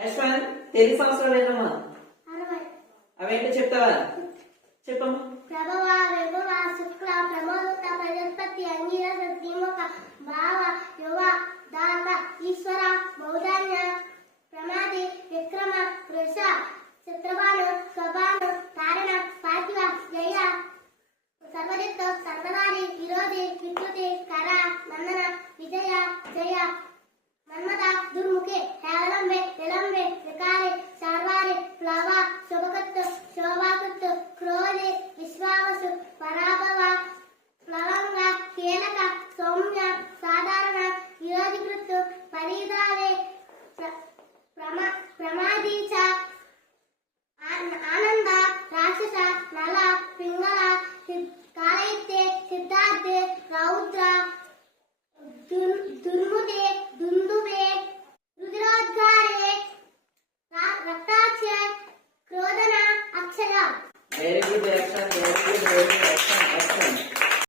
యశ్వంత్ తెలుగు సంవత్సరాలు ఏమమ్మా? అవేంటో చెప్తావా? చెప్పమ్మా. ప్రభవ విభవ శుక్ల ప్రమోదత ప్రజాపతి అంగీరస శ్రీముఖ భావ యువ దాత ఈశ్వర మౌదాన్య ప్రమాది విక్రమ వృష చిత్రబాను స్వభాను తారణ పార్థివ జయ సర్వదిత్త సర్వదారి విరోధి వికృతి కర నందన విజయ జయ మన్మత దుర్ముఖి హేళంబే విలంబే వికారి శార్వారి ప్లవ శుభకత్తు శోభాకత్తు క్రోధి విశ్వావసు పరాభవ ప్లవంగ కీలక సౌమ్య సాధారణ విరోధికృత్తు పరిధావే ప్రమాదీచ ఆనంద రాక్షస నల పింగళ కాలయిత్తే సిద్ధార్థే రౌద్ర దుర్ముదే దుందుబే రుద్రోద్గారే రక్తాక్ష క్రోధన అక్షర. Very good.